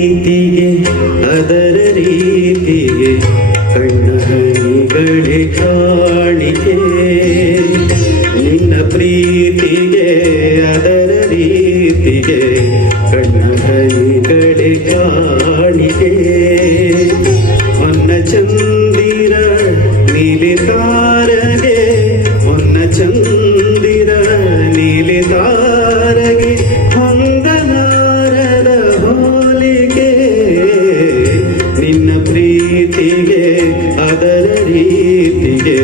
ಪ್ರೀತಿಗೆ ಅದರ ರೀತಿಗೆ ಕಣ್ಣ ಹನಿಗಳೇ ಕಾಣಿಕೆ ನಿನ್ನ ಪ್ರೀತಿಗೆ ಅದರ ರೀತಿಗೆ ಕಣ್ಣ ಹನಿಗಳೇ ಕಾಣಿಕೆ ಹೊನ್ನ ಚಂದಿರ ನೀಲಿ ತಾರಗೆ ಹೊನ್ನ ಚಂದಿರ ನೀಲಿ ತಾರಗೆ ಹೊಂದಲಾರದ ಹೋಲಿಗೆ ನಿನ್ನ ಪ್ರೀತಿಗೆ ಅದರ ರೀತಿಗೆ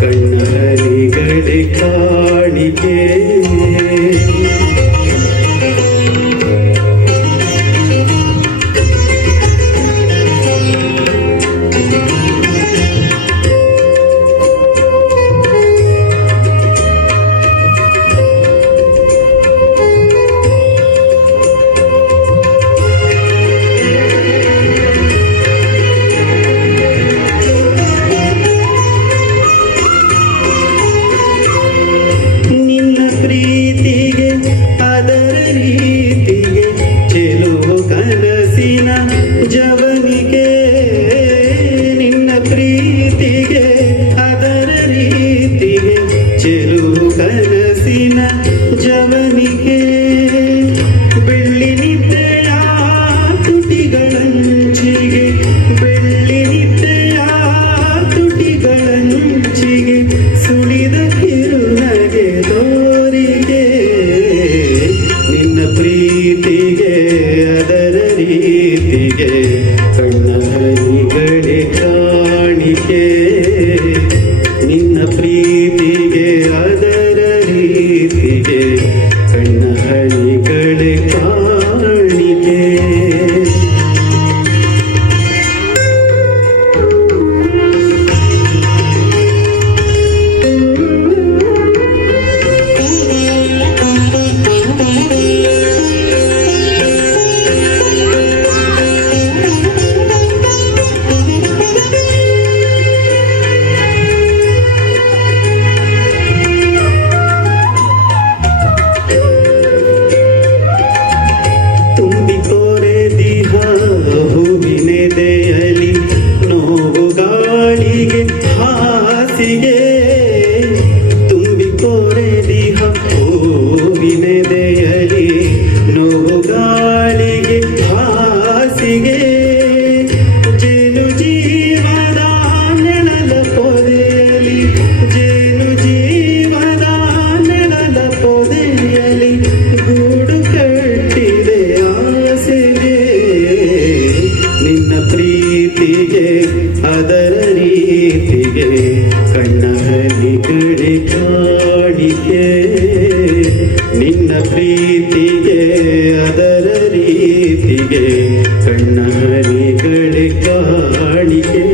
ಕಣ್ಣ ಹನಿಗಳೇ ಕಾಣಿಕೆ ಪ್ರೀತಿಗೆ ಅದರ ರೀತಿಗೆ ಚೆಲುವು ಕನಸಿನ ಜವನಿಗೆ ನಿನ್ನ ಪ್ರೀತಿಗೆ ಅದರ ರೀತಿಗೆ ಚೆಲುವು ಕನಸಿನ ಜವನಿಗೆ ಬೆಳ್ಳಿ ನಿದ್ದೆಯ ತುಟಿಗಳಂಚಿಗೆ ಬೆಳ್ಳಿ ನಿದ್ದೆಯ ತುಟಿಗಳಂಚಿಗೆ ಸುಳಿದ ಕಿರುನಗೆ ಪ್ರೀತಿಗೆ ಅದರ ರೀತಿಗೆ ಕಣ್ಣ ಹನಿಗಳೇ ಕಾಣಿಕೆ ನಿನ್ನ ಪ್ರೀತಿಗೆ ಅದರ ರೀತಿಗೆ ಕಣ್ಣ ಹನಿಗಳೇ ಕಾಣಿಕೆ ಹೂವಿನೆದೆಯಲಿ ನೋವು ಗಾಳಿಗೆ ಹಾಸಿಗೆ ತುಂಬಿ ಕೊರೆದಿಹ ಹೂವಿನೆದೆಯಲಿ ನೋವು ಗಾಳಿಗೆ ಹಾಸಿಗೆ ಜೇನು ಜೀವದ ನೆಳಲ ಪೊದೆಯಲಿ ಜೇನು ಜೀವದ ನೆಳಲ ಪೊದೆಯಲಿ ಗೂಡು ಕಟ್ಟಿದೆ ಆಸೆಗೆ ನಿನ್ನ ಪ್ರೀತಿಗೆ ಅದರ ರೀತಿಗೆ ಕಣ್ಣ ಹನಿಗಳೇ ಕಾಣಿಕೆ ನಿನ್ನ ಪ್ರೀತಿಗೆ ಅದರ ರೀತಿಗೆ ಕಣ್ಣ ಹನಿಗಳೇ ಕಾಣಿಕೆ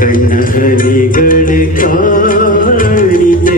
ಕಣ್ಣ ಹನಿಗಳ ಕಾಣಿಕೆ